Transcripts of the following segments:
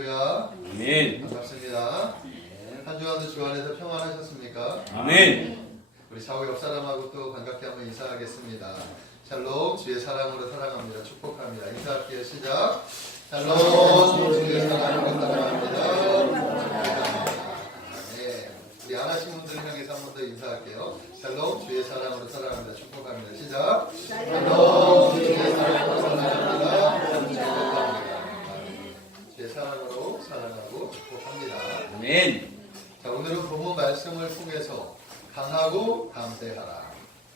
아멘. 반갑습니다. 한 주간도 주 안에서 평안하셨습니까? 아멘. 우리 좌우 옆 사람하고 또 반갑게 한번 인사하겠습니다. 샬롬, 주의 사랑으로 사랑합니다. 축복합니다. 인사할게요. 시작. 샬롬, 주의 사랑으로 사랑합니다. 네, 우리 안 하신 분들 향해서 한 번 더 인사할게요. 샬롬, 주의 사랑으로 사랑합니다. 축복합니다. 시작. 샬롬, 주의 사랑으로 사랑합니다. 축복합니다. 주의 사랑으로 사랑하고 축복합니다. 아멘. 자, 오늘은 본문 말씀을 통해서 강하고 담대하라,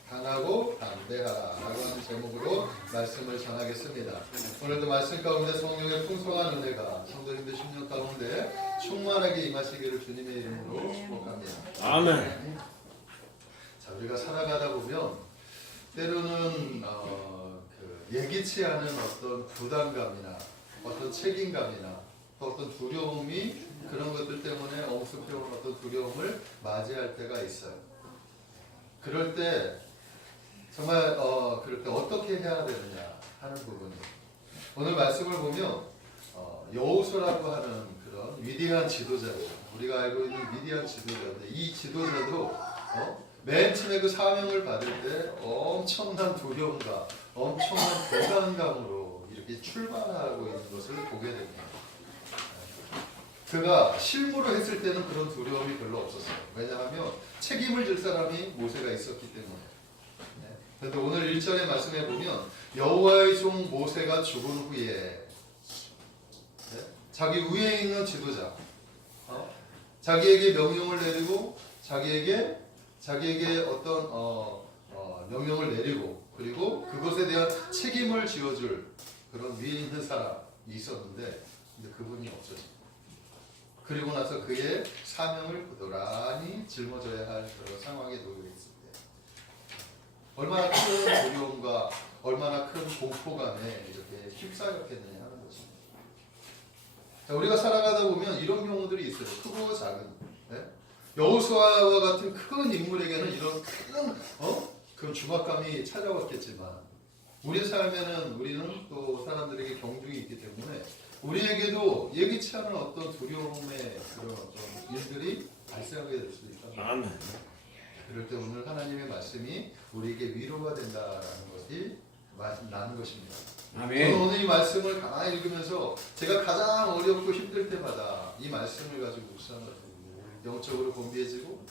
강하고 담대하라 라고 하는 제목으로 말씀을 전하겠습니다. 오늘도 말씀 가운데 성령의 풍성한 은혜가 성도님들 심령 가운데 충만하게 임하시기를 주님의 이름으로 축복합니다. 아멘. 자, 우리가 살아가다 보면 때로는 예기치 않은 어떤 부담감이나 어떤 책임감이나 어떤 두려움이 그런 것들 때문에 엄습해온 어떤 두려움을 맞이할 때가 있어요. 그럴 때 정말 그럴 때 어떻게 해야 되느냐 하는 부분이 오늘 말씀을 보면 여호수아라고 하는 그런 위대한 지도자죠. 우리가 알고 있는 위대한 지도자인데 이 지도자도 맨 처음에 그 사명을 받을 때 엄청난 두려움과 엄청난 부담감으로 이렇게 출발하고 있는 것을 보게 됩니다. 그가 실무를 했을 때는 그런 두려움이 별로 없었어요. 왜냐하면 책임을 질 사람이 모세가 있었기 때문에. 그런데 오늘 1절의 말씀에 보면 여호와의 종 모세가 죽은 후에 자기 위에 있는 지도자 자기에게 명령을 내리고 자기에게 어떤 명령을 내리고 그리고 그것에 대한 책임을 지어줄 그런 위에 있는 사람이 있었는데 근데 그분이 없어집니다. 그리고 나서 그의 사명을 고스란히 짊어져야 할 그런 상황에 놓여 있을 때 얼마나 큰 두려움과 얼마나 큰 공포감에 이렇게 휩싸였겠느냐 하는 것입니다. 자, 우리가 살아가다 보면 이런 경우들이 있어요. 크고 작은 여호수아와 같은 큰 인물에게는 이런 큰 그런 중압감이 찾아왔겠지만 우리 삶에는 우리는 또 사람들에게 경중이 있기 때문에 우리에게도 예기치 않은 어떤 두려움의 그런 어떤 일들이 발생하게 될 수도 있다. 아멘. 그럴 때 오늘 하나님의 말씀이 우리에게 위로가 된다라는 것이 나는 것입니다. 아멘. 저는 오늘 이 말씀을 가만히 읽으면서 제가 가장 어렵고 힘들 때마다 이 말씀을 가지고 묵상하고 영적으로 공비해지고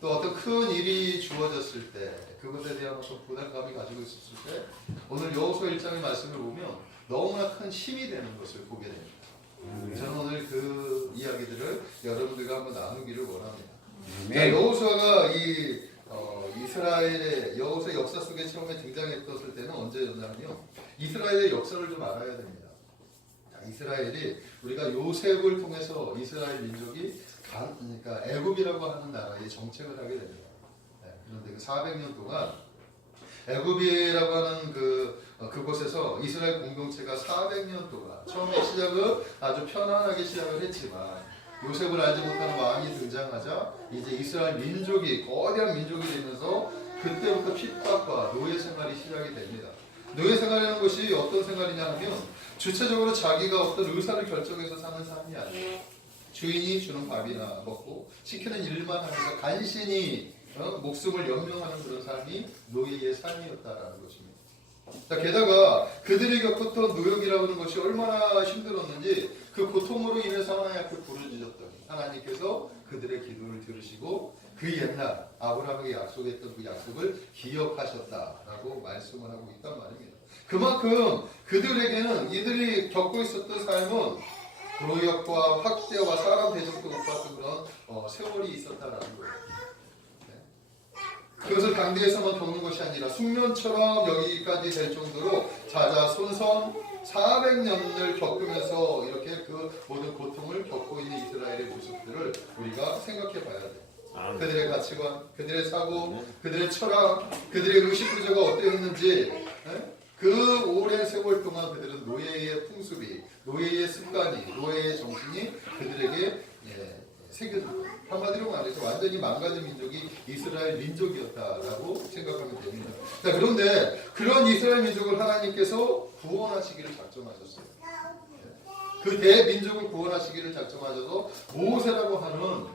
또 어떤 큰 일이 주어졌을 때 그것에 대한 어떤 부담감이 가지고 있었을 때 오늘 여호수아 1장의 말씀을 보면 너무나 큰 힘이 되는 것을 보게 됩니다. 저는 오늘 그 이야기들을 여러분들과 한번 나누기를 원합니다. 자, 여호수아가 이 이스라엘의 여호수아 역사 속에 처음에 등장했었을 때는 언제였냐면요. 이스라엘의 역사를 좀 알아야 됩니다. 자, 이스라엘이 우리가 요셉을 통해서 이스라엘 민족이 그러니까 애굽이라고 하는 나라에 정책을 하게 됩니다. 그런데 그 400년 동안 애굽이라고 하는 그곳에서 이스라엘 공동체가 400년 동안 처음에 시작은 아주 편안하게 시작을 했지만 요셉을 알지 못하는 왕이 등장하자 이제 이스라엘 민족이 거대한 민족이 되면서 그때부터 핍박과 노예 생활이 시작이 됩니다. 노예 생활이라는 것이 어떤 생활이냐 하면 주체적으로 자기가 어떤 의사를 결정해서 사는 삶이 아니에요. 주인이 주는 밥이나 먹고 시키는 일만 하면서 간신히 목숨을 연명하는 그런 삶이 노예의 삶이었다라는 것입니다. 자, 게다가 그들이 겪었던 노역이라고 하는 것이 얼마나 힘들었는지 그 고통으로 인해서 하나님 앞에 부르짖었더니 하나님께서 그들의 기도를 들으시고 그 옛날 아브라함에게 약속했던 그 약속을 기억하셨다라고 말씀을 하고 있단 말입니다. 그만큼 그들에게는 이들이 겪고 있었던 삶은 노역과 학대와 사람 대접도 못 받은 그런 세월이 있었다라는 거예요. 그것을 당대에서만 겪는 것이 아니라 숙면처럼 여기까지 될 정도로 자자손손 400년을 겪으면서 이렇게 그 모든 고통을 겪고 있는 이스라엘의 모습들을 우리가 생각해 봐야 돼요. 그들의 가치관, 그들의 사고, 그들의 철학, 그들의 의식구조가 어떠했는지 그 오랜 세월 동안 그들은 노예의 풍습이, 노예의 습관이, 노예의 정신이 그들에게 새겨진 거예요. 한마디로 말해서 완전히 망가진 민족이 이스라엘 민족이었다라고 생각하면 됩니다. 자, 그런데 그런 이스라엘 민족을 하나님께서 구원하시기를 작정하셨어요. 그 대민족을 구원하시기를 작정하셔서 모세라고 하는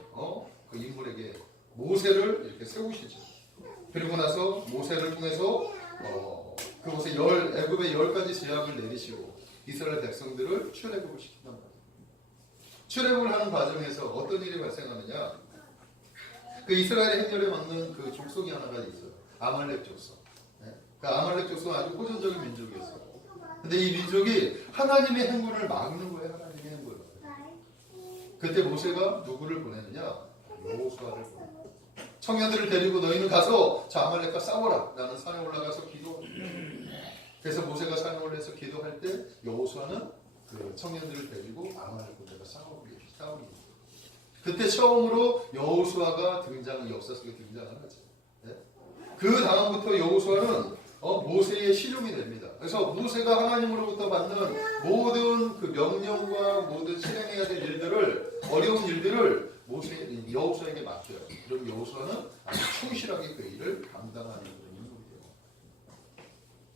그 인물에게 모세를 이렇게 세우시죠. 그리고 나서 모세를 통해서 그곳에 애굽의 10가지 제약을 내리시고 이스라엘 백성들을 출애굽을 시킨단 말이에요. 출애굽을 하는 과정에서 어떤 일이 발생하느냐? 그 이스라엘의 행렬에 막는 그 족속이 하나가 있어요. 아말렉 족속. 그 아말렉 족속은 아주 호전적인 민족이었어요. 근데 이 민족이 하나님의 행군을 막는 거예요. 하나님의 행군을. 그때 모세가 누구를 보내느냐? 여호수아를 보내요. 청년들을 데리고 너희는 가서 저 아말렉과 싸워라. 나는 산에 올라가서 기도합니다. 그래서 모세가 산에 올라서 기도할 때 여호수아는 그 청년들을 데리고 아말렉 군대가 싸웁니다. 그때 처음으로 여호수아가 역사 속에 등장하는 거죠. 네? 그 다음부터 여호수아는 모세의 시종이 됩니다. 그래서 모세가 하나님으로부터 받는 모든 그 명령과 모든 실행해야 될 일들을 어려운 일들을 여호수아에게 맡겨요. 그럼 여호수아는 아주 충실하게 그 일을 감당하는 그런 인물이에요.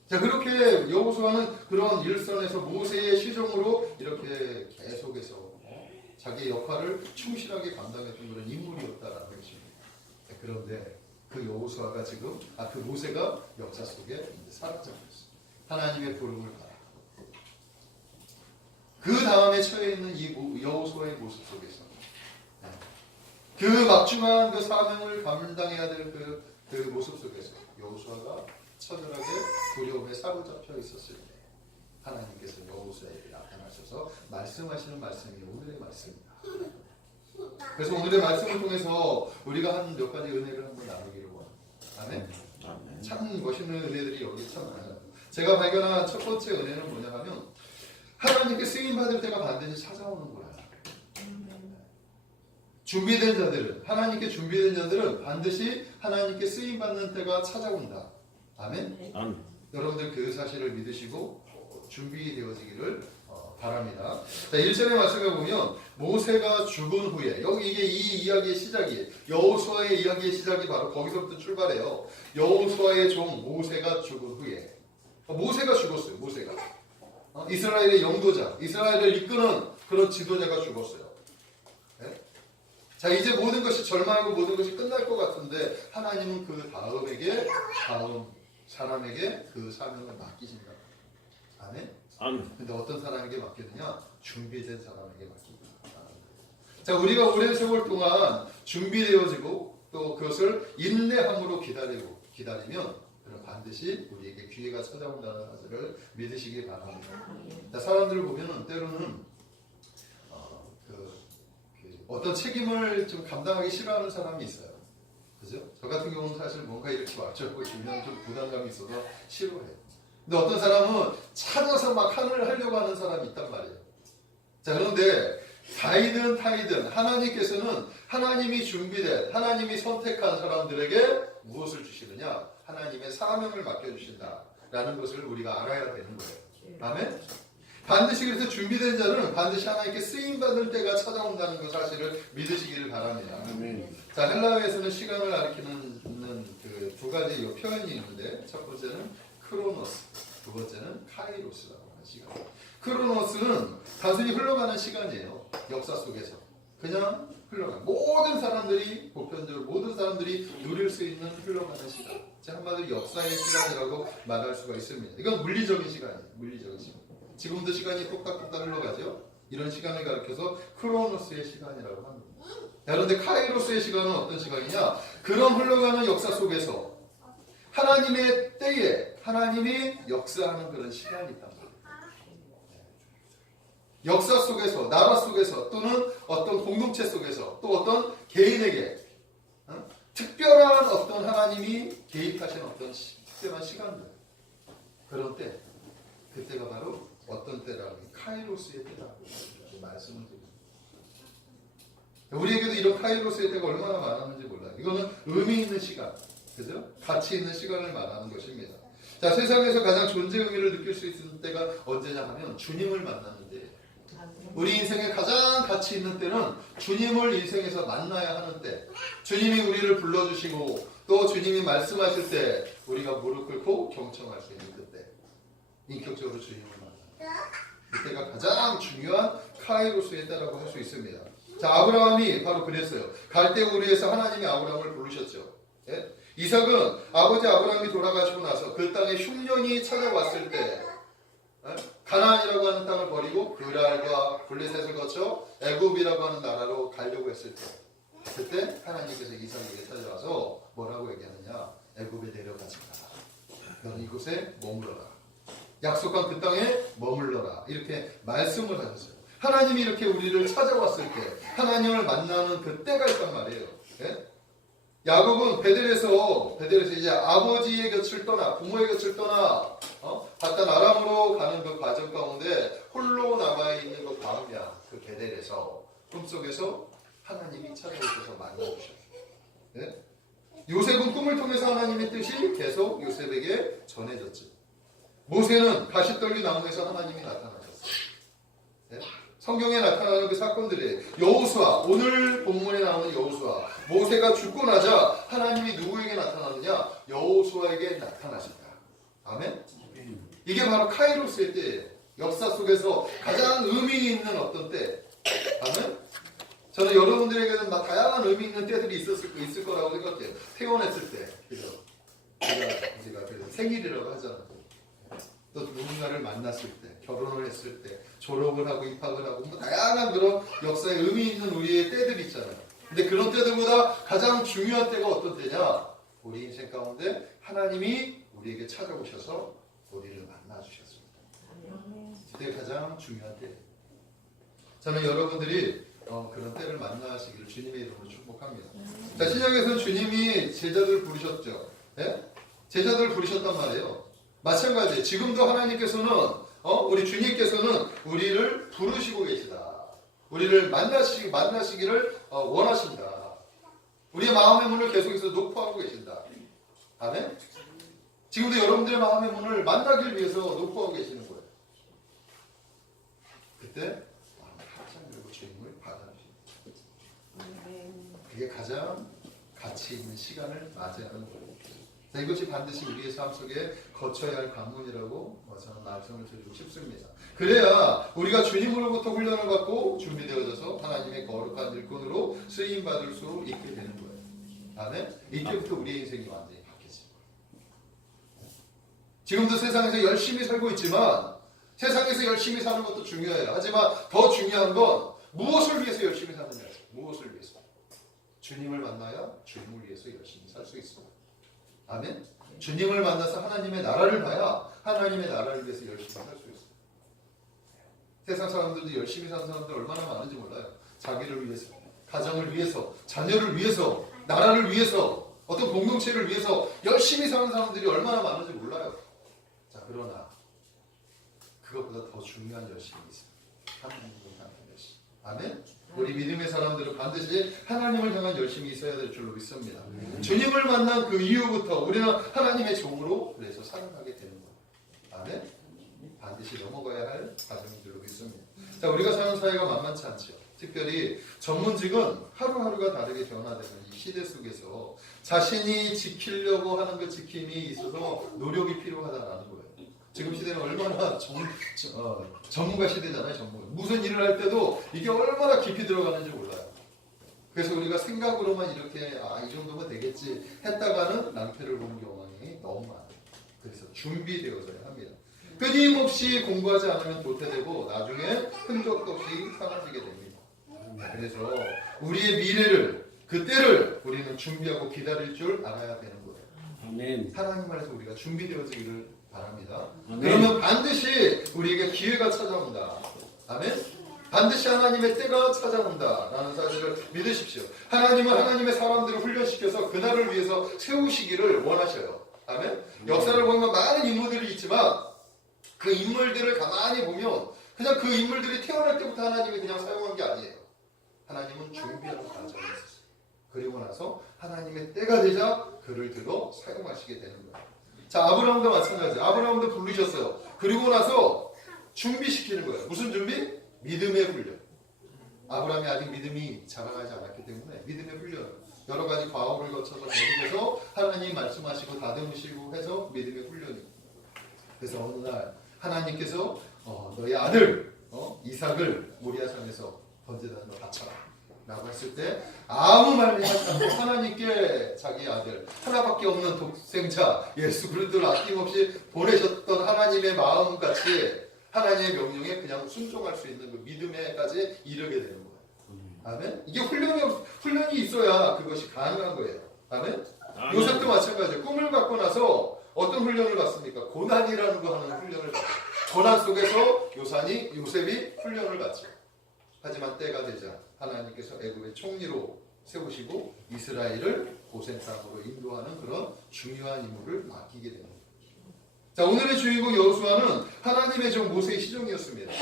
자, 그렇게 여호수아는 그런 일선에서 모세의 시종으로 이렇게 계속해서 자기의 역할을 충실하게 감당했던 그런 인물이었다라는 것입니다. 그런데 그 여호수아가 지금 그 모세가 역사 속에 이제 사라져버렸어요. 하나님의 부름을 받아. 그 다음에 처해 있는 이 여호수아의 모습 속에서 그 막중한 그 사명을 감당해야 될 그 모습 속에서 여호수아가 처절하게 두려움에 사로잡혀 있었을 때 하나님께서 여호수아에게 나타나셔서 말씀하시는 말씀이 오늘의 말씀입니다. 그래서 오늘의 말씀을 통해서 우리가 한 몇 가지 은혜를 한번 나누기로 합니다. 아멘. 참 멋있는 은혜들이 여기 참 많아요. 제가 발견한 첫 번째 은혜는 뭐냐 하면 하나님께 쓰임 받을 때가 반드시 찾아오는 거야. 준비된 자들은 하나님께 준비된 자들은 반드시 하나님께 쓰임 받는 때가 찾아온다. 아멘. 여러분들 그 사실을 믿으시고 준비되어지기를 바랍니다. 자, 1절의 말씀에 보면 모세가 죽은 후에 이게 이 이야기의 시작이에요. 여호수아의 이야기의 시작이 바로 거기서부터 출발해요. 여호수아의 종 모세가 죽은 후에 모세가 죽었어요. 모세가 이스라엘의 영도자, 이스라엘을 이끄는 그런 지도자가 죽었어요. 네? 자, 이제 모든 것이 절망하고 모든 것이 끝날 것 같은데 하나님은 그 다음 사람에게 그 사명을 맡기신다. 아멘. 근데 어떤 사람에게 맡기느냐? 준비된 사람에게 맡깁니다. 자, 우리가 오랜 세월 동안 준비되어지고 또 그것을 인내함으로 기다리면 그럼 반드시 우리에게 기회가 찾아온다는 것을 믿으시기 바랍니다. 자, 사람들을 보면은 때로는 어떤 책임을 좀 감당하기 싫어하는 사람이 있어요. 그죠? 저 같은 경우는 사실 뭔가 이렇게 맞춰고 주면 좀 부담감이 있어서 싫어해요. 근데 어떤 사람은 찾아서 막 하려고 하는 사람이 있단 말이에요. 자, 그런데 다이든 타이든 하나님께서는 하나님이 준비된 하나님이 선택한 사람들에게 무엇을 주시느냐? 하나님의 사명을 맡겨주신다라는 것을 우리가 알아야 되는 거예요. 아멘? 반드시 그래서 준비된 자는 반드시 하나님께 쓰임받을 때가 찾아온다는 그 사실을 믿으시기를 바랍니다. 아멘. 자, 헬라어에서는 시간을 가리키는 그 두 가지 표현이 있는데 첫 번째는 크로노스, 두 번째는 카이로스라고 하는 시간. 크로노스는 단순히 흘러가는 시간이에요. 역사 속에서 그냥 흘러가는 모든 사람들이 보편적으로 모든 사람들이 누릴 수 있는 흘러가는 시간. 한마디로 역사의 시간이라고 말할 수가 있습니다. 이건 물리적인 시간이에요. 물리적인 시간. 지금도 시간이 똑딱똑딱 흘러가죠. 이런 시간을 가리켜서 크로노스의 시간이라고 합니다. 그런데 카이로스의 시간은 어떤 시간이냐? 그런 흘러가는 역사 속에서 하나님의 때에 하나님이 역사하는 그런 시간이 있단 말이에요. 역사 속에서, 나라 속에서 또는 어떤 공동체 속에서 또 어떤 개인에게 특별한 어떤 하나님이 개입하신 어떤 특별한 시간들, 그런 때, 그때가 바로 어떤 때라고 카이로스의 때라고 말씀을 드립니다. 우리에게도 이런 카이로스의 때가 얼마나 많았는지 몰라요. 이거는 의미 있는 시간, 그죠? 가치 있는 시간을 말하는 것입니다. 자, 세상에서 가장 존재 의미를 느낄 수 있는 때가 언제냐 하면 주님을 만나는 때. 우리 인생의 가장 가치 있는 때는 주님을 인생에서 만나야 하는 때. 주님이 우리를 불러주시고 또 주님이 말씀하실 때 우리가 무릎 꿇고 경청할 수 있는 그때. 인격적으로 주님을 만나. 그때가 가장 중요한 카이로스의 때라고 할 수 있습니다. 자, 아브라함이 바로 그랬어요. 갈대우르에서 하나님이 아브라함을 부르셨죠. 예? 이삭은 아버지 아브라함이 돌아가시고 나서 그 땅에 흉년이 찾아왔을 때 가나안이라고 하는 땅을 버리고 그랄과 블레셋을 거쳐 애굽이라고 하는 나라로 가려고 했을 때 그때 하나님께서 이삭에게 찾아와서 뭐라고 얘기하느냐? 애굽에 내려가지 마라. 너는 이곳에 머물러라. 약속한 그 땅에 머물러라. 이렇게 말씀을 하셨어요. 하나님이 이렇게 우리를 찾아왔을 때 하나님을 만나는 그 때가 있단 말이에요. 예? 야곱은 베델에서 이제 아버지의 곁을 떠나 부모의 곁을 떠나 바단 아람으로 가는 그 과정 가운데 홀로 남아 있는 그 광야 그 베델에서 꿈속에서 하나님이 찾아오셔서 만나주셨어요. 네? 요셉은 꿈을 통해서 하나님의 뜻이 계속 요셉에게 전해졌죠. 모세는 가시떨기 나무에서 하나님이 나타나셨어요. 네? 성경에 나타나는 그 사건들이 여호수아, 오늘 본문에 나오는 여호수아, 모세가 죽고 나자 하나님이 누구에게 나타나느냐? 여호수아에게 나타나신다. 아멘? 이게 바로 카이로스의 때예요. 역사 속에서 가장 의미 있는 어떤 때. 아멘? 저는 여러분들에게는 막 다양한 의미 있는 때들이 있을 거라고 생각해요. 태어났을 때, 그죠? 우리가 생일이라고 하잖아요. 또 누군가를 만났을 때, 결혼을 했을 때, 졸업을 하고 입학을 하고 뭐 다양한 그런 역사에 의미 있는 우리의 때들이 있잖아요. 근데 그런 때들보다 가장 중요한 때가 어떤 때냐? 우리 인생 가운데 하나님이 우리에게 찾아오셔서 우리를 만나주셨습니다. 그때 가장 중요한 때예요. 저는 여러분들이 그런 때를 만나시기를 주님의 이름으로 축복합니다. 자, 신약에서는 주님이 제자들을 부르셨죠. 예? 제자들을 부르셨단 말이에요. 마찬가지예요. 지금도 하나님께서는 우리 주님께서는 우리를 부르시고 계시다. 우리를 만나시기를 원하신다. 우리의 마음의 문을 계속해서 높여하고 계신다. 아멘? 지금도 여러분들의 마음의 문을 만나길 위해서 높여하고 계시는 거예요. 그때 항상 그리고 주님을 받아주십니다. 그게 가장 가치 있는 시간을 맞이하는 거예요. 자, 이것이 반드시 우리의 삶 속에 거쳐야 할 관문이라고 저는 말씀을 드리고 싶습니다. 그래야 우리가 주님으로부터 훈련을 받고 준비되어져서 하나님의 거룩한 일꾼으로 쓰임받을 수 있게 되는 거예요. 아멘? 이때부터 우리의 인생이 완전히 바뀌어집니다. 지금도 세상에서 열심히 살고 있지만 세상에서 열심히 사는 것도 중요해요. 하지만 더 중요한 건 무엇을 위해서 열심히 사느냐예요. 무엇을 위해서. 주님을 만나야 주님을 위해서 열심히 살 수 있습니다. 아멘? 주님을 만나서 하나님의 나라를 봐야 하나님의 나라를 위해서 열심히 살 수 있어요. 세상 사람들도 열심히 사는 사람들 얼마나 많은지 몰라요. 자기를 위해서, 가정을 위해서, 자녀를 위해서, 나라를 위해서, 어떤 공동체를 위해서 열심히 사는 사람들이 얼마나 많은지 몰라요. 자, 그러나 그것보다 더 중요한 열심이 있습니다. 하나님을 향한 열심. 아멘? 우리 믿음의 사람들은 반드시 하나님을 향한 열심이 있어야 될 줄로 믿습니다. 주님을 만난 그 이후부터 우리는 하나님의 종으로 그래서 살아가게 되는 거예요. 아멘? 반드시 넘어가야 할 과정인 줄로 믿습니다. 자, 우리가 사는 사회가 만만치 않죠. 특별히 전문직은 하루하루가 다르게 변화되는 이 시대 속에서 자신이 지키려고 하는 그 지킴이 있어서 노력이 필요하다라는 거예요. 지금 시대는 얼마나 전문가 시대잖아요. 전문가. 무슨 일을 할 때도 이게 얼마나 깊이 들어가는지 몰라요. 그래서 우리가 생각으로만 이렇게 이 정도면 되겠지 했다가는 낭패를 보는 경향이 너무 많아요. 그래서 준비되어져야 합니다. 끊임없이 공부하지 않으면 도태되고 나중에 흔적도 없이 사라지게 됩니다. 그래서 우리의 미래를 그때를 우리는 준비하고 기다릴 줄 알아야 되는 거예요. 아멘. 하나님 안에서 우리가 준비되어지기를 바랍니다. 아멘. 그러면 반드시 우리에게 기회가 찾아온다. 아멘? 반드시 하나님의 때가 찾아온다라는 사실을 믿으십시오. 하나님은 하나님의 사람들을 훈련시켜서 그날을 위해서 세우시기를 원하셔요. 아멘? 역사를 보면 많은 인물들이 있지만 그 인물들을 가만히 보면 그냥 그 인물들이 태어날 때부터 하나님이 그냥 사용한 게 아니에요. 하나님은 준비하는 과정이 있었어요. 그리고 나서 하나님의 때가 되자 그를 들어 사용하시게 되는 거예요. 자, 아브라함도 마찬가지예요. 아브라함도 부르셨어요. 그리고 나서 준비시키는 거예요. 무슨 준비? 믿음의 훈련. 아브라함이 아직 믿음이 자라나지 않았기 때문에 믿음의 훈련. 여러 가지 과오를 거쳐서 계속해서 하나님 말씀하시고 다듬으시고 해서 믿음의 훈련이에요. 그래서 어느 날 하나님께서 너의 아들 이삭을 모리아산에서 번제단으로 바쳐라 라고 했을 때 아무 말도 하지 않고 하나님께 자기 아들 하나밖에 없는 독생자 예수 그리스도를 아낌없이 보내셨던 하나님의 마음같이 하나님의 명령에 그냥 순종할 수 있는 그 믿음에까지 이르게 되는 거예요. 아멘. 이게 훈련이 있어야 그것이 가능한 거예요. 아멘. 요셉도 마찬가지예요. 꿈을 갖고 나서 어떤 훈련을 받습니까? 고난이라는 거 하는 훈련을 받죠. 고난 속에서 요셉이 훈련을 받죠. 하지만 때가 되자 하나님께서 애굽의 총리로 세우시고 이스라엘을 고센 땅으로 인도하는 그런 중요한 임무를 맡기게 됩니다. 자, 오늘의 주인공 여호수아는 하나님의 종 모세의 시종이었습니다.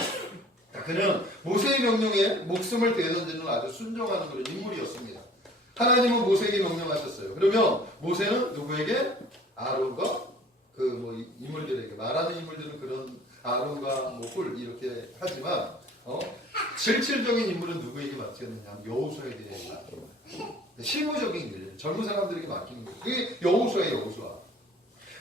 그는 모세의 명령에 목숨을 내던지는 아주 순종하는 그런 인물이었습니다. 하나님은 모세에게 명령하셨어요. 그러면 모세는 누구에게? 아론과 인물들에게, 말하는 인물들은 그런 아론과 훌 이렇게 하지만 실질적인 인물은 누구에게 맡겼느냐? 여호수아에게 맡깁니다. 실무적인 일, 젊은 사람들에게 맡기는 거예요. 그게 여호수아예요. 여호수아.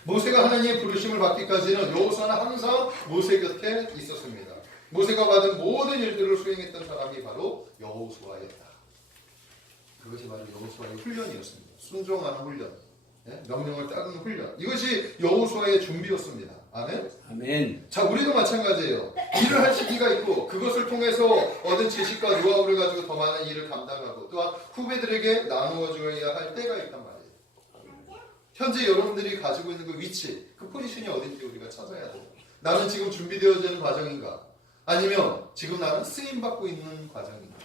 모세가 하나님의 부르심을 받기까지는 여호수아는 항상 모세 곁에 있었습니다. 모세가 받은 모든 일들을 수행했던 사람이 바로 여호수아였다. 그것이 바로 여호수아의 훈련이었습니다. 순종하는 훈련, 명령을 따르는 훈련. 이것이 여호수아의 준비였습니다. 아멘. 아멘. 자, 우리도 마찬가지예요. 일을 할 시기가 있고 그것을 통해서 얻은 지식과 노하우를 가지고 더 많은 일을 감당하고 또한 후배들에게 나누어 줘야 할 때가 있단 말이에요. 현재 여러분들이 가지고 있는 그 위치, 그 포지션이 어딘지 우리가 찾아야 돼요. 나는 지금 준비되어지는 과정인가? 아니면 지금 나는 쓰임받고 있는 과정인가?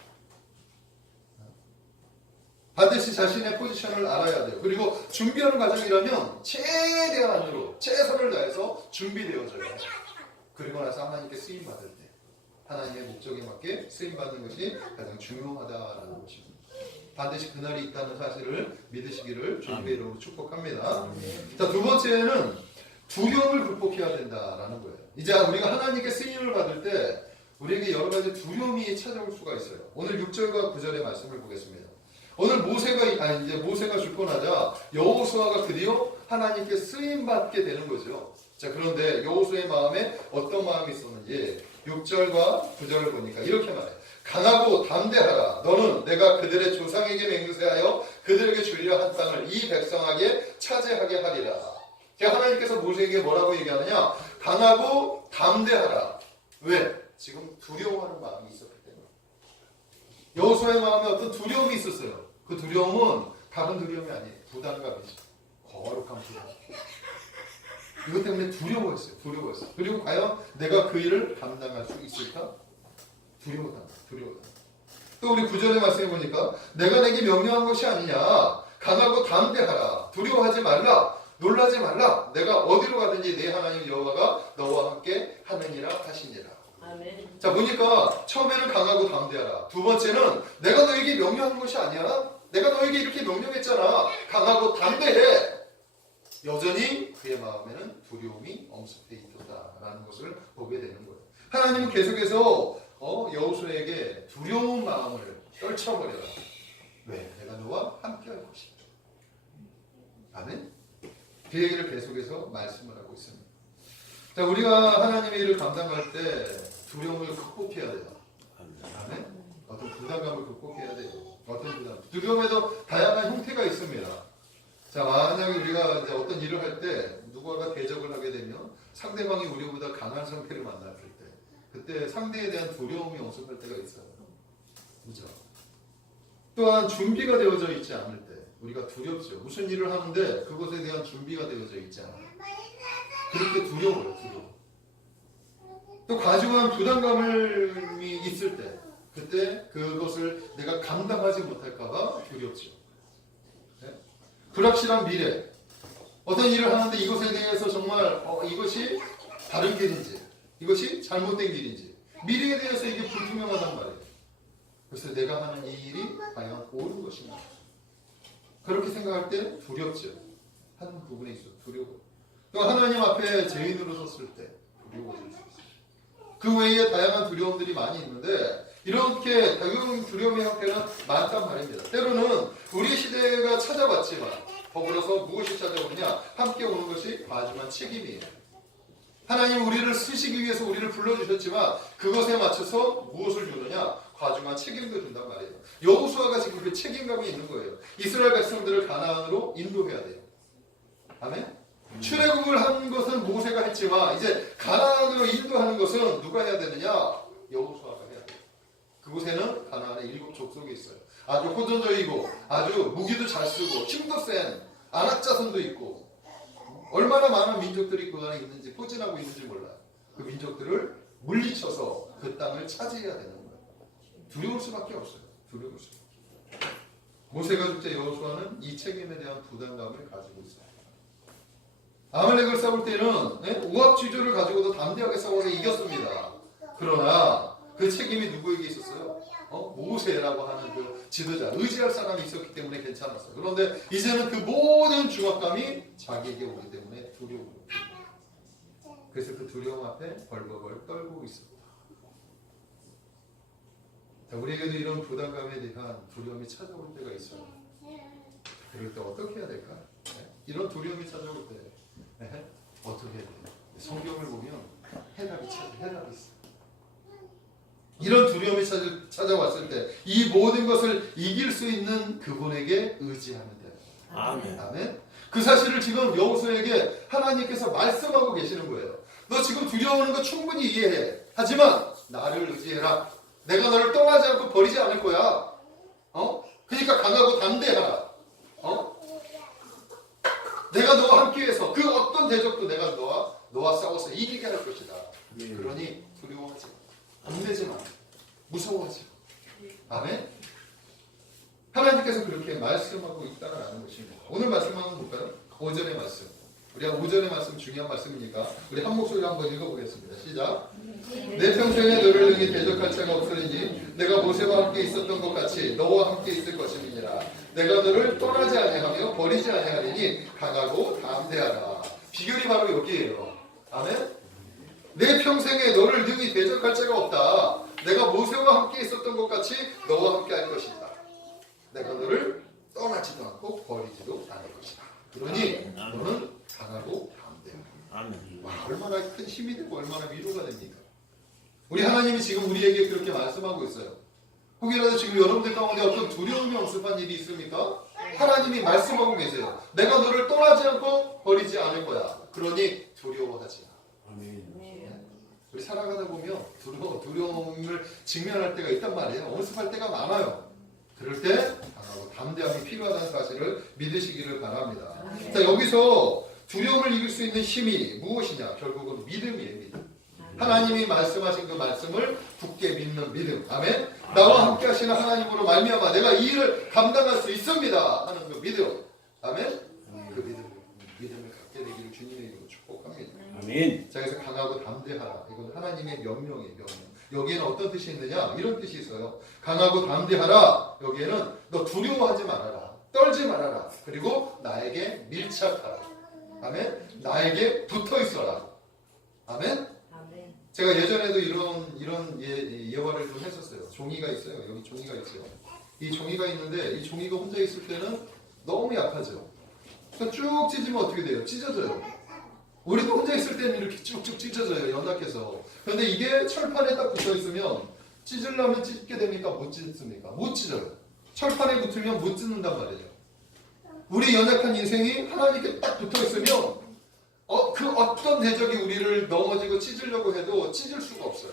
반드시 자신의 포지션을 알아야 돼요. 그리고 준비하는 과정이라면 최대한으로 최선을 다해서 준비되어져야 해요. 그리고 나서 하나님께 쓰임받을 때 하나님의 목적에 맞게 쓰임받는 것이 가장 중요하다라는 것입니다. 반드시 그날이 있다는 사실을 믿으시기를 주님의 이름으로 축복합니다. 자, 두 번째는 두려움을 극복해야 된다라는 거예요. 이제 우리가 하나님께 쓰임을 받을 때 우리에게 여러 가지 두려움이 찾아올 수가 있어요. 오늘 6절과 9절의 말씀을 보겠습니다. 오늘 모세가 죽고 나자 여호수아가 드디어 하나님께 쓰임 받게 되는 거죠. 자, 그런데 여호수아의 마음에 어떤 마음이 있었는지 6절과 9절을 보니까 이렇게 말해요. 강하고 담대하라. 너는 내가 그들의 조상에게 맹세하여 그들에게 주리라 한 땅을 이 백성에게 차지하게 하리라. 하나님께서 모세에게 뭐라고 얘기하느냐? 강하고 담대하라. 왜? 지금 두려워하는 마음이 있었기 때문에. 여호수아의 마음에 어떤 두려움이 있었어요. 그 두려움은 다른 두려움이 아니에요. 부담감이죠. 거룩한 부담. 이것 때문에 두려워했어요. 그리고 과연 내가 그 일을 감당할 수 있을까? 두려워다. 또 우리 9절의 말씀해 보니까 내가 내게 명령한 것이 아니냐. 강하고 담대하라. 두려워하지 말라. 놀라지 말라. 내가 어디로 가든지 내 하나님 여호와가 너와 함께 하느니라 하시니라. 아멘. 자, 보니까 처음에는 강하고 담대하라. 두 번째는 내가 너에게 명령한 것이 아니야. 내가 너에게 이렇게 명령했잖아. 강하고 담대해. 여전히 그의 마음에는 두려움이 엄습해 있었다라는 것을 보게 되는 거예요. 하나님은 계속해서 여호수아에게 두려운 마음을 떨쳐버려라. 왜? 내가 너와 함께 할 것이다. 아멘? 그 얘기를 계속해서 말씀을 하고 있습니다. 자, 우리가 하나님의 일을 감당할 때 두려움을 극복해야 돼요. 아멘? 어떤 부담감을 극복해야 돼요. 어떤 부담? 두려움에도 다양한 형태가 있습니다. 자, 만약에 우리가 이제 어떤 일을 할 때 누구가 대적을 하게 되면 상대방이 우리보다 강한 상태를 만났을 때 그때 상대에 대한 두려움이 엄습할 때가 있어요. 그렇죠? 또한 준비가 되어져 있지 않을 때 우리가 두렵죠. 무슨 일을 하는데 그것에 대한 준비가 되어져 있지 않아요. 그렇게 두려워요. 또 과중한 부담감이 있을 때 그때 그것을 내가 감당하지 못할까봐 두렵죠. 네? 불확실한 미래, 어떤 일을 하는데 이것에 대해서 정말 이것이 바른 길인지 이것이 잘못된 길인지 미래에 대해서 이게 불투명하단 말이에요. 그래서 내가 하는 이 일이 과연 옳은 것인가, 그렇게 생각할 때 두렵죠. 하는 부분에 있어 두려워. 또 하나님 앞에 죄인으로 섰을 때 두려워질 수 있어요. 그 외에 다양한 두려움들이 많이 있는데 이렇게 다양한 두려움의 형태는 많단 말입니다. 때로는 우리 시대가 찾아왔지만 더불어서 무엇이 찾아오느냐? 함께 오는 것이 과중한 책임이에요. 하나님 우리를 쓰시기 위해서 우리를 불러주셨지만 그것에 맞춰서 무엇을 주느냐? 과중한 책임도 준단 말이에요. 여호수아가 지금 그 책임감이 있는 거예요. 이스라엘 백성들을 가나안으로 인도해야 돼요. 아멘? 출애굽을 한 것은 모세가 했지만 이제 가나안으로 인도하는 것은 누가 해야 되느냐? 여호수아가 해야 돼요. 그곳에는 가나안의 7 족속이 있어요. 아주 호전적이고 아주 무기도 잘 쓰고 힘도 센 안악자손도 있고 얼마나 많은 민족들이 그 안에 있는지 포진하고 있는지 몰라요. 그 민족들을 물리쳐서 그 땅을 차지해야 되는 거예요. 두려울 수밖에 없어요. 두려울 수밖에. 모세가 죽자 여호수아는 이 책임에 대한 부담감을 가지고 있어요. 아말렉을 싸울 때는 우압지조를 가지고도 담대하게 싸워서 이겼습니다. 그러나 그 책임이 누구에게 있었어요? 모세라고 하는 그 지도자, 의지할 사람이 있었기 때문에 괜찮았어요. 그런데 이제는 그 모든 중압감이 자기에게 오기 때문에 두려움을 느낍니다. 그래서 그 두려움 앞에 벌벌 떨고 있습니다. 자, 우리에게도 이런 부담감에 대한 두려움이 찾아올 때가 있어요. 그럴 때 어떻게 해야 될까? 이런 두려움이 찾아올 때 어떻게 해야 돼요? 성경을 보면 해답이 있어요. 이런 두려움이 찾아왔을 때 이 모든 것을 이길 수 있는 그분에게 의지하면 돼요. 아멘. 아멘. 그 사실을 지금 여호수아에게 하나님께서 말씀하고 계시는 거예요. 너 지금 두려워하는 거 충분히 이해해. 하지만 나를 의지해라. 내가 너를 떠나지 않고 버리지 않을 거야. 그러니까 강하고 담대하라. 내가 너와 함께해서 그 어떤 대적도 내가 너와 싸워서 이기게 할 것이다. 그러니 두려워하지 마. 겁내지 마. 무서워하지 마. 아멘. 하나님께서 그렇게 말씀하고 있다는 것입니다. 오늘 말씀 한번 볼까요? 5절의 말씀. 우리가 5절의 말씀 중요한 말씀이니까 우리 한 목소리로 한번 읽어보겠습니다. 시작. 내 평생에 너를 능히 대적할 자가 없으리니 내가 모세와 함께 있었던 것 같이 너와 함께 있을 것임이니라. 내가 너를 떠나지 아니하며 버리지 아니하리니 강하고 담대하라. 비결이 바로 여기에요. 아멘. 내 평생에 너를 능히 대적할 자가 없다. 내가 모세와 함께 있었던 것 같이 너와 함께 할 것이다. 내가 너를 떠나지도 않고 버리지도 않을 것이다. 그러니 너는 강하고 담대하라. 와, 얼마나 큰 힘이 되고 얼마나 위로가 됩니까? 우리 하나님이 지금 우리에게 그렇게 말씀하고 있어요. 혹이라도 지금 여러분들 가운데 어떤 두려움이 엄습한 일이 있습니까? 하나님이 말씀하고 계세요. 내가 너를 떠나지 않고 버리지 않을 거야. 그러니 두려워하지 마. 아멘. 우리 살아가다 보면 두려움을 직면할 때가 있단 말이에요. 엄습할 때가 많아요. 그럴 때 강하고 담대함이 필요하다는 사실을 믿으시기를 바랍니다. 자, 여기서 두려움을 이길 수 있는 힘이 무엇이냐? 결국은 믿음이에요. 믿음. 하나님이 말씀하신 그 말씀을 굳게 믿는 믿음. 아멘. 나와 함께 하시는 하나님으로 말미암아 내가 이 일을 감당할 수 있습니다 하는 그 믿음. 아멘. 그 믿음을 갖게 되기를 주님의 이름으로 축복합니다. 아멘. 자, 그래서 강하고 담대하라. 이건 하나님의 명령이에요. 명령. 여기에는 어떤 뜻이 있느냐? 이런 뜻이 있어요. 강하고 담대하라. 여기에는 너 두려워하지 말아라. 떨지 말아라. 그리고 나에게 밀착하라. 아멘. 나에게 붙어 있어라. 아멘. 제가 예전에도 이런 예화를 좀 했었어요. 종이가 있어요. 여기 종이가 있어요. 이 종이가 있는데 이 종이가 혼자 있을 때는 너무 약하죠. 그러니까 쭉 찢으면 어떻게 돼요? 찢어져요. 우리도 혼자 있을 때는 이렇게 쭉쭉 찢어져요. 연약해서. 그런데 이게 철판에 딱 붙어 있으면 찢으려면 찢게 됩니까? 못 찢습니까? 못 찢어요. 철판에 붙으면 못 찢는단 말이에요. 우리 연약한 인생이 하나님께 딱 붙어 있으면 그 어떤 대적이 우리를 넘어지고 찢으려고 해도 찢을 수가 없어요.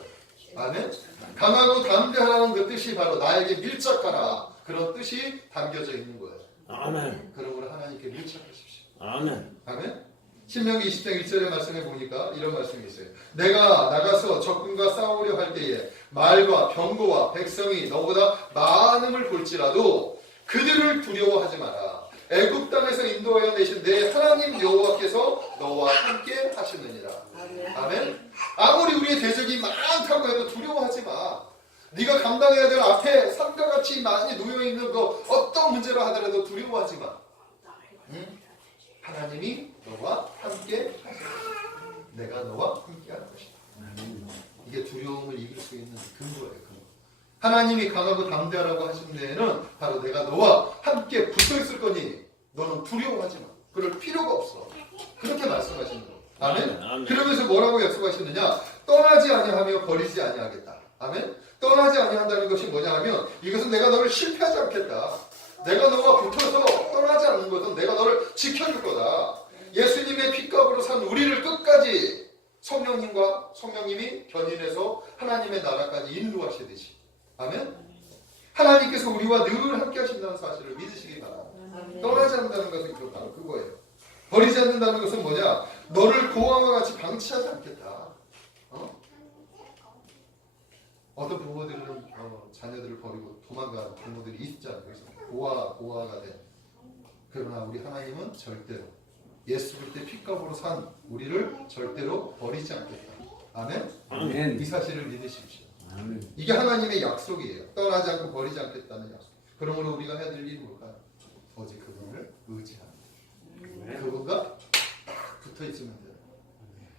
아멘? 강하고 담대하라는 그 뜻이 바로 나에게 밀착하라. 그런 뜻이 담겨져 있는 거예요. 아멘. 그러므로 하나님께 밀착하십시오. 아멘. 아멘? 신명기 20장 1절의 말씀에 보니까 이런 말씀이 있어요. 내가 나가서 적군과 싸우려 할 때에 말과 병거와 백성이 너보다 많음을 볼지라도 그들을 두려워하지 마라. 애굽 땅에서 인도하여 내신 내 하나님 여호와께서 너와 함께 하시느니라. 아멘. 아무리 우리의 대적이 많다고 해도 두려워하지 마. 네가 감당해야 될 앞에 산과 같이 많이 놓여있는 그 어떤 문제로 하더라도 두려워하지 마. 응? 하나님이 너와 함께 하시라. 내가 너와 함께 할 것이다. 이게 두려움을 이길 수 있는 근거예요. 근거. 하나님이 강하고 담대하라고 하신 데에는 바로 내가 너와 함께 붙어 있을 거니 너는 두려워하지 마. 그럴 필요가 없어. 그렇게 말씀하시는 거예요. 아멘. 아멘. 그러면서 뭐라고 약속하셨느냐? 떠나지 아니하며 버리지 아니하겠다. 아멘. 떠나지 아니한다는 것이 뭐냐 하면 이것은 내가 너를 실패하지 않겠다. 내가 너와 붙어서 떠나지 않는 것은 내가 너를 지켜줄 거다. 예수님의 핏값으로 산 우리를 끝까지 성령님이 견인해서 하나님의 나라까지 인도하시듯이. 아멘. 하나님께서 우리와 늘 함께 하신다는 사실을 믿으시기 바랍니다. 떠나지 않는다는 것은 바로 그거예요. 버리지 않는다는 것은 뭐냐? 너를 고아와 같이 방치하지 않겠다. 어떤 부모들은 자녀들을 버리고 도망간 부모들이 있잖아요. 그래서 고아가 된. 그러나 우리 하나님은 절대로 예수 그리스도의 핏값으로 산 우리를 절대로 버리지 않겠다. 아멘. 아멘. 이 사실을 믿으십시오. 아멘. 이게 하나님의 약속이에요. 떠나지 않고 버리지 않겠다는 약속. 그러므로 우리가 해야 될 일이 뭘까요? 오직 그분을 의지하는 거예요. 그분과 딱 붙어 있으면 돼요.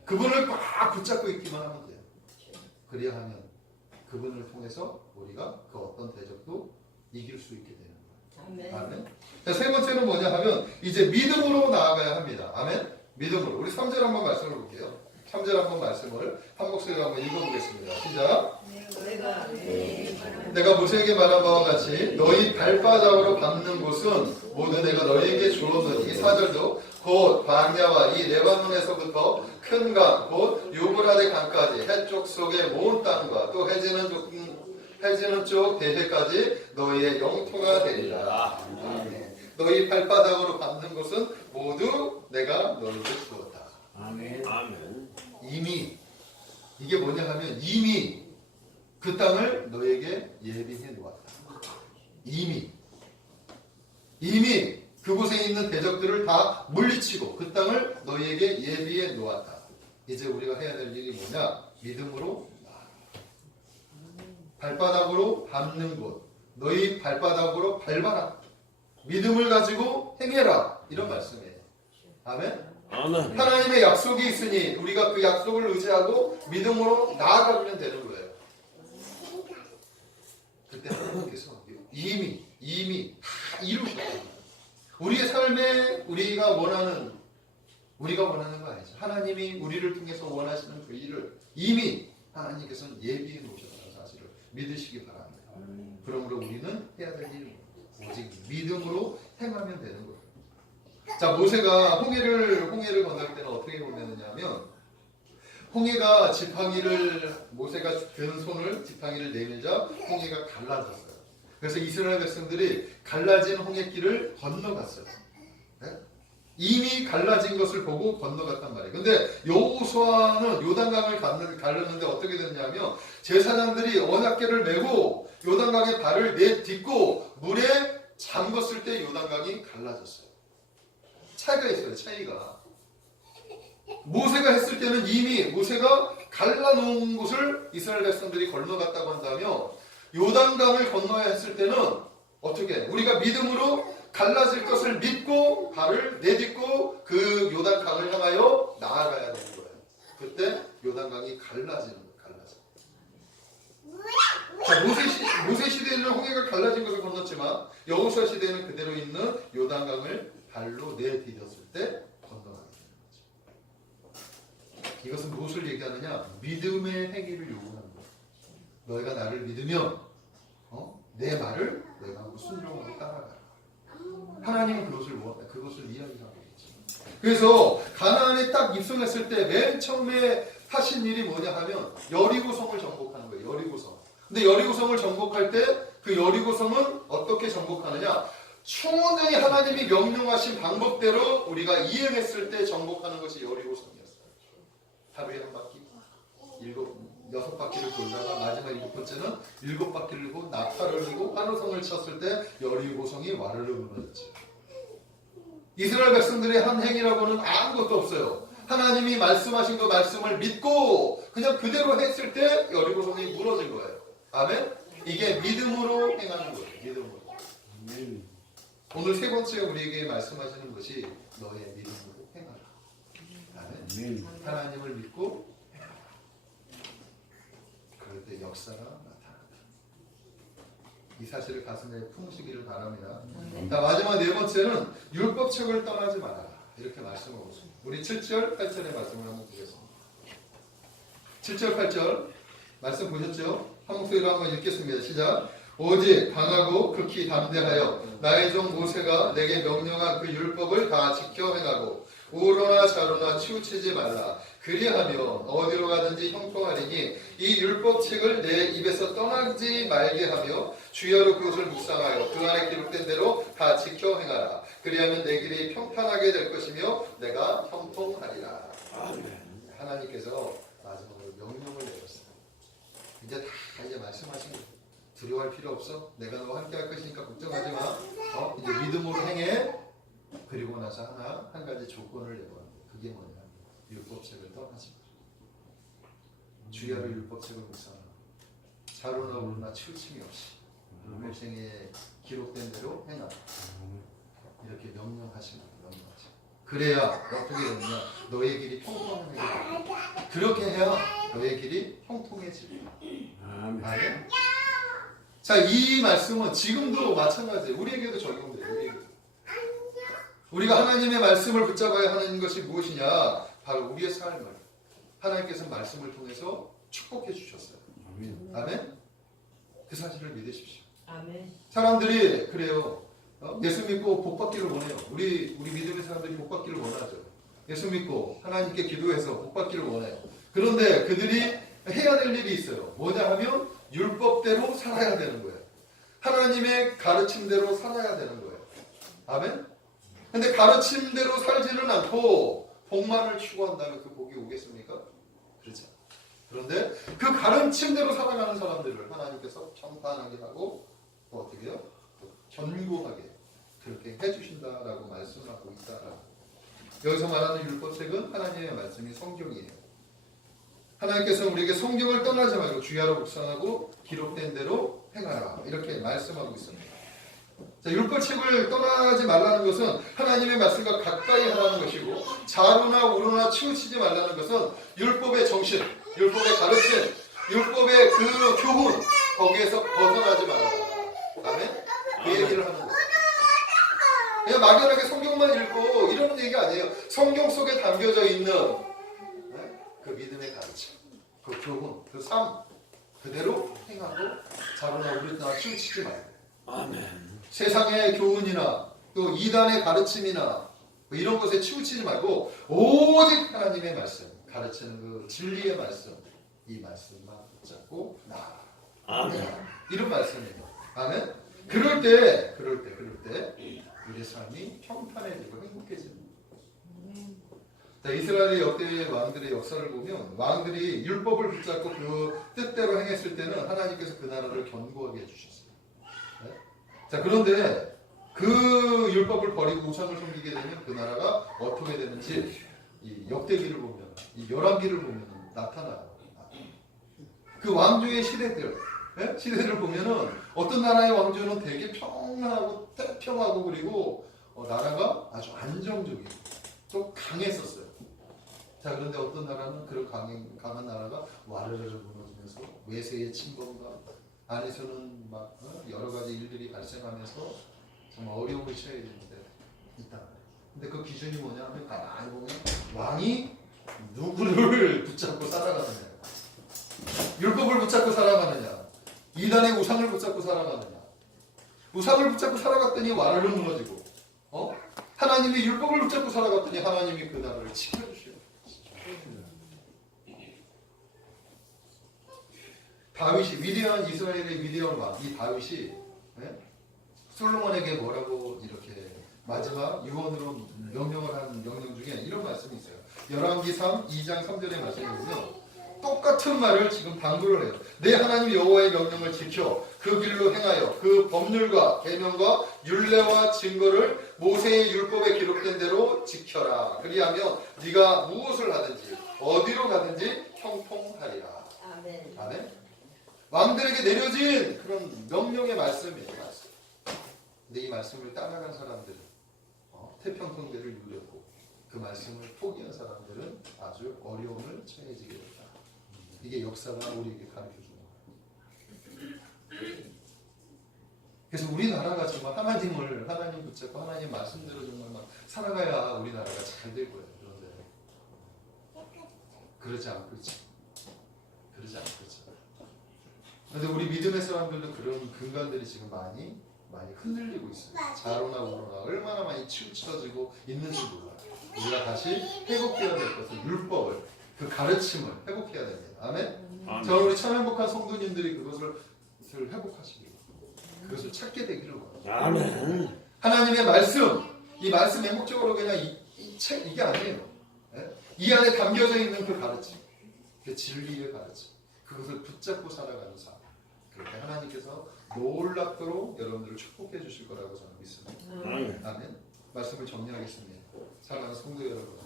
그분을 꽉 붙잡고 있기만 하면 돼요. 그래야 하면 그분을 통해서 우리가 그 어떤 대적도 이길 수 있게 되는 거예요. 아멘. 자, 세 번째는 뭐냐 하면 이제 믿음으로 나아가야 합니다. 아멘. 믿음으로. 우리 3절 한번 말씀을 볼게요. 3절 한번 말씀을 한 목소리로 한번 읽어보겠습니다. 시작. 내가 모세에게 말한 바와 같이 너희 발바닥으로 밟는 곳은 모두 내가 너희에게 주었느니. 4절도 곧 광야와 이 레바논에서부터 큰 강, 곧 유브라데 강까지 해쪽 속의 모은 땅과 또 해지는 쪽 대해까지 너희의 영토가 되리라. 아멘. 너희 발바닥으로 밟는 곳은 모두 내가 너희에게 주었다. 아멘. 아멘. 이미 이게 뭐냐 하면 이미 그 땅을 너에게 예비해 놓았다. 이미 그곳에 있는 대적들을 다 물리치고 그 땅을 너희에게 예비해 놓았다. 이제 우리가 해야 될 일이 뭐냐? 믿음으로 발바닥으로 밟는 곳, 너희 발바닥으로 밟아라. 믿음을 가지고 행해라. 이런 말씀이에요. 아멘. 아멘. 하나님의 약속이 있으니 우리가 그 약속을 의지하고 믿음으로 나아가면 되는 거예요. 그때 하나님께서 이미 다 이루셨다. 우리의 삶에 우리가 원하는 거 아니죠. 하나님이 우리를 통해서 원하시는 그 일을 이미 하나님께서는 예비해 놓으셨다는 사실을 믿으시기 바랍니다. 그러므로 우리는 해야 될 일은 오직 믿음으로 행하면 되는 거예요. 자, 모세가 홍해를 건널 때는 어떻게 건너느냐면 홍해가 모세가 든 손을 지팡이를 내밀자 홍해가 갈라졌어요. 그래서 이스라엘 백성들이 갈라진 홍해길을 건너갔어요. 네? 이미 갈라진 것을 보고 건너갔단 말이에요. 근데 여호수아는 요단강을 가르는데 어떻게 됐냐면 제사장들이 언약궤를 메고 요단강에 발을 내딛고 물에 잠궜을 때 요단강이 갈라졌어요. 차이가 있어요. 차이가. 모세가 했을 때는 이미 모세가 갈라놓은 곳을 이스라엘 백성들이 건너갔다고 한다면 요단강을 건너야 했을 때는 어떻게? 우리가 믿음으로 갈라질 것을 믿고 발을 내딛고 그 요단강을 향하여 나아가야 되는 거예요. 그때 요단강이 갈라지는 거예요. 자, 모세 시대에는 홍해가 갈라진 것을 건넜지만 여호수아 시대에는 그대로 있는 요단강을 발로 내디뎠을 때 건너가게 되는 거죠. 이것은 무엇을 얘기하느냐? 믿음의 행위를 요구하는 거예요. 너희가 나를 믿으면 내 말을 너희가 순종하고 따라가라. 하나님은 그것을 이야기하고 있죠. 그래서 가나안에 딱 입성했을 때 맨 처음에 하신 일이 뭐냐 하면 여리고성을 정복하는 거예요. 여리고성. 근데 여리고성을 정복할 때 그 여리고성은 어떻게 정복하느냐? 충분히 하나님이 명령하신 방법대로 우리가 이행했을 때 정복하는 것이 여리고성이었어요. 하루에 한 바퀴, 6바퀴를 돌다가 마지막 7번째는 7바퀴를 돌고 나팔을 들고 환호성을 쳤을 때 여리고성이 와르르 무너졌죠. 이스라엘 백성들의 한 행위라고는 아무것도 없어요. 하나님이 말씀하신 그 말씀을 믿고 그냥 그대로 했을 때 여리고성이 무너진 거예요. 아멘? 이게 믿음으로 행하는 거예요. 믿음으로. 오늘 세 번째 우리에게 말씀하시는 것이 너의 믿음으로 행하라. 아멘? 하나님을 믿고 그럴 때 역사가 나타난다. 이 사실을 가슴에 품으시기를 바랍니다. 자, 마지막 네 번째는 율법책을 떠나지 마라. 이렇게 말씀하고 있습니다. 우리 7절, 8절의 말씀을 한번 보겠습니다. 7절, 8절 말씀 보셨죠? 한 목소리로 한번 읽겠습니다. 시작. 오직 강하고 극히 담대하여 나의 종 모세가 내게 명령한 그 율법을 다 지켜 행하고 우로나 좌로나 치우치지 말라. 그리하면 어디로 가든지 형통하리니 이 율법책을 내 입에서 떠나지 말게 하며 주야로 그것을 묵상하여 그 안에 기록된 대로 다 지켜 행하라. 그리하면 내 길이 평탄하게 될 것이며 내가 형통하리라. 아멘. 하나님께서 마지막으로 명령을 내렸어요. 이제 다 이제 말씀하신 거예요. 두려워할 필요 없어. 내가 너와 함께 할 것이니까 걱정하지 마. 이제 믿음으로 행해. 그리고 나서 한 가지 조건을 내거든요. 그게 뭐냐? 율법책을 떠나지 마. 주야로 율법책을 묵상하라. 좌로나 우로나 치우침이 없이 일생에 기록된 대로 행하라. 이렇게 명령하시는 거예요. 그래야 어떻게 되느냐? 너의 길이 평통하게 되고 그렇게 해야 너의 길이 형통해지리라. 아멘. 자, 이 말씀은 지금도 마찬가지예요. 우리에게도 적용돼요. 우리가 하나님의 말씀을 붙잡아야 하는 것이 무엇이냐? 바로 우리의 삶을 하나님께서 말씀을 통해서 축복해 주셨어요. 아멘. 그 사실을 믿으십시오. 아멘. 사람들이 그래요. 예수 믿고 복 받기를 원해요. 우리 믿음의 사람들이 복 받기를 원하죠. 예수 믿고 하나님께 기도해서 복 받기를 원해요. 그런데 그들이 해야 될 일이 있어요. 뭐냐 하면 율법대로 살아야 되는 거예요. 하나님의 가르침대로 살아야 되는 거예요. 아멘? 근데 가르침대로 살지는 않고 복만을 추구한다면 그 복이 오겠습니까? 그렇죠. 그런데 그 가르침대로 살아가는 사람들을 하나님께서 평탄하게 하고 또 어떻게 해요? 또 견고하게 그렇게 해주신다라고 말씀하고 있다라고. 여기서 말하는 율법책은 하나님의 말씀이 성경이에요. 하나님께서는 우리에게 성경을 떠나지 말고 주야로 묵상하고 기록된 대로 행하라 이렇게 말씀하고 있습니다. 자, 율법책을 떠나지 말라는 것은 하나님의 말씀과 가까이 하라는 것이고 좌로나 우로나 치우치지 말라는 것은 율법의 정신, 율법의 가르침, 율법의 그 교훈 거기에서 벗어나지 말아라. 아멘? 그 얘기를 하는 거예요. 그냥 막연하게 성경만 읽고 이러는 얘기 아니에요. 성경 속에 담겨져 있는 그 믿음의 가르침, 그 교훈, 그 삶 그대로 행하고 좌로나 우로나 치우치지 말고. 아멘. 세상의 교훈이나 또 이단의 가르침이나 뭐 이런 것에 치우치지 말고 오직 하나님의 말씀, 가르치는 그 진리의 말씀, 이 말씀만 붙잡고 나아가라. 아멘. 이런 말씀이에요. 아멘. 그럴 때 우리의 삶이 평탄해지고 행복해집니다. 자, 이스라엘의 역대 왕들의 역사를 보면 왕들이 율법을 붙잡고 그 뜻대로 행했을 때는 하나님께서 그 나라를 견고하게 해주셨어요. 네? 자, 그런데 그 율법을 버리고 우상을 섬기게 되면 그 나라가 어떻게 되는지 이 역대기를 보면, 이 열왕기를 보면 나타나요. 그 왕조의 시대들, 네? 시대를 보면은 어떤 나라의 왕조는 되게 평안하고 태평하고 그리고 나라가 아주 안정적이고 또 강했었어요. 자, 그런데 어떤 나라는 그런 강한 나라가 와르르 무너지면서 외세의 침범과 안에서는 막 여러 가지 일들이 발생하면서 정말 어려움을 처해야 되는데 있다. 근데 그 기준이 뭐냐 하면 가만히 보면 왕이 누구를 붙잡고 살아가느냐, 율법을 붙잡고 살아가느냐, 이단의 우상을 붙잡고 살아가느냐. 우상을 붙잡고 살아갔더니 와르르 무너지고, 하나님의 율법을 붙잡고 살아갔더니 하나님이 그 나라를 지켜주셔요. 다윗이 위대한 이스라엘의 위대한 왕, 이 다윗이 솔로몬에게 뭐라고 이렇게 마지막 유언으로 명령을 한 명령 중에 이런 말씀이 있어요. 열왕기 2장 3절의 말씀에 보면 똑같은 말을 지금 당부를 해요. 내 하나님 여호와의 명령을 지켜 그 길로 행하여 그 법률과 계명과 율례와 증거를 모세의 율법에 기록된 대로 지켜라. 그리하면 네가 무엇을 하든지 어디로 가든지 형통하리라. 아멘. 아멘. 왕들에게 내려진 그런 명령의 말씀이에요. 말씀. 근데 이 말씀을 따라간 사람들은 태평성대를 누렸고 그 말씀을 포기한 사람들은 아주 어려움을 처해지게 됐다. 이게 역사가 우리에게 가르쳐주는 거예요. 그래서 우리나라가 정말 하나님 붙잡고 하나님 말씀대로 정말 막 살아가야 우리나라가 잘 될 거예요. 그런데 그러지 않고 있죠. 그러지 않고 있죠. 그런데 우리 믿음의 사람들도 그런 근간들이 지금 많이 흔들리고 있어요. 자로나 우로나 얼마나 많이 치우쳐지고 있는지 몰라요. 우리가 다시 회복해야 될 것은 율법을, 그 가르침을 회복해야 됩니다. 아멘? 저는 우리 참 행복한 성도님들이 그것을 회복하시기를, 그것을 찾게 되기를 원합니다. 아멘. 하나님의 말씀, 이 말씀 행복적으로 그냥 이 책, 이게 아니에요. 예? 이 안에 담겨져 있는 그 가르침, 그 진리의 가르침, 그것을 붙잡고 살아가는 삶. 그렇게 하나님께서 놀랍도록 여러분들을 축복해 주실 거라고 저는 믿습니다. 아멘. 말씀을 정리하겠습니다. 사랑하는 성도 여러분,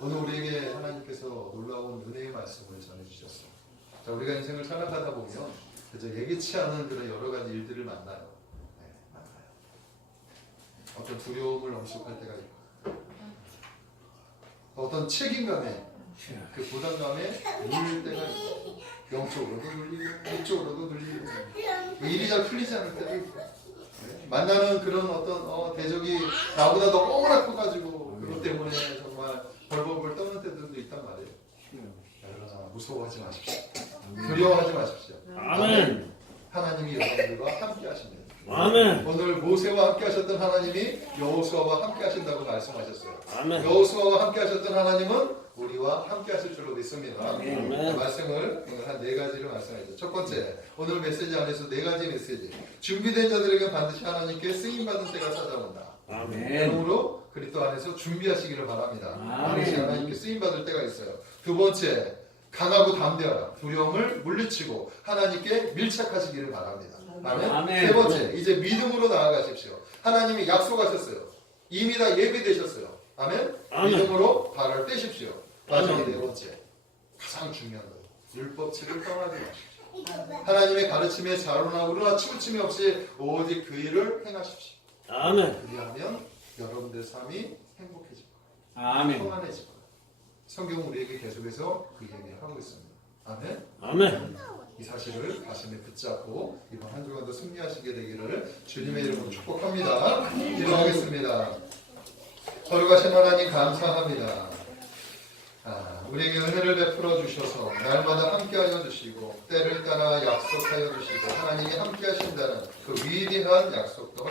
오늘 우리에게 하나님께서 놀라운 은혜의 말씀을 전해주셨어요. 자, 우리가 인생을 살아가다 보면 그저 예기치 않은 그런 여러 가지 일들을 만나요. 네, 만나요. 어떤 두려움을 엄습할 때가 있고, 어떤 책임감에, 그 부담감에 눌릴 때가 있고, 영적으로도 눌리고 육적으로도 눌리고 일이 잘 풀리지 않을 때도 있고, 네. 만나는 그런 어떤 대적이 나보다 너무나 커가지고 그것 때문에 정말 벌벌벌 떠는 때들도 있단 말이에요. 그러나 무서워하지 마십시오. 두려워하지 마십시오. 아멘. 하나님이 여러분들과 함께 하십니다. 아멘. 오늘 모세와 함께 하셨던 하나님이 여호수아와 함께 하신다고 말씀하셨어요. 아멘. 여호수아와 함께 하셨던 하나님은 우리와 함께 하실 줄로 믿습니다. 아멘. 그 말씀을 오늘 한 4가지를 말씀하죠. 첫 번째, 오늘 메시지 안에서 4가지 메시지. 준비된 자들에게 반드시 하나님께 쓰임받은 때가 찾아온다. 아멘. 그러므로 그리스도 안에서 준비하시기를 바랍니다. 아멘. 반드시 하나님께 쓰임받을 때가 있어요. 두 번째, 강하고 담대하라. 두려움을 물리치고 하나님께 밀착하시기를 바랍니다. 아멘. 아멘. 세 번째, 이제 믿음으로 나아가십시오. 하나님이 약속하셨어요. 이미 다 예비되셨어요. 아멘. 아멘. 믿음으로 발을 떼십시오. 마지막 아멘. 네 번째, 가장 중요한 것, 율법책을 떠나지 마십시오. 하나님의 가르침에 자로나 우로나 치우침이 없이 오직 그 일을 행하십시오. 아멘. 그리하면 여러분들 삶이 행복해질 거예요. 아멘. 평안해질 거예요. 성경은 우리에게 계속해서 그 얘기를 하고 있습니다. 아멘. 아멘. 이 사실을 가슴에 붙잡고 이번 한 주간도 승리하시게 되기를 주님의 이름으로 축복합니다. 기도하겠습니다. 거룩하신 하나님 감사합니다. 우리에게 은혜를 베풀어 주셔서 날마다 함께하여 주시고 때를 따라 약속하여 주시고 하나님이 함께하신다는 그 위대한 약속도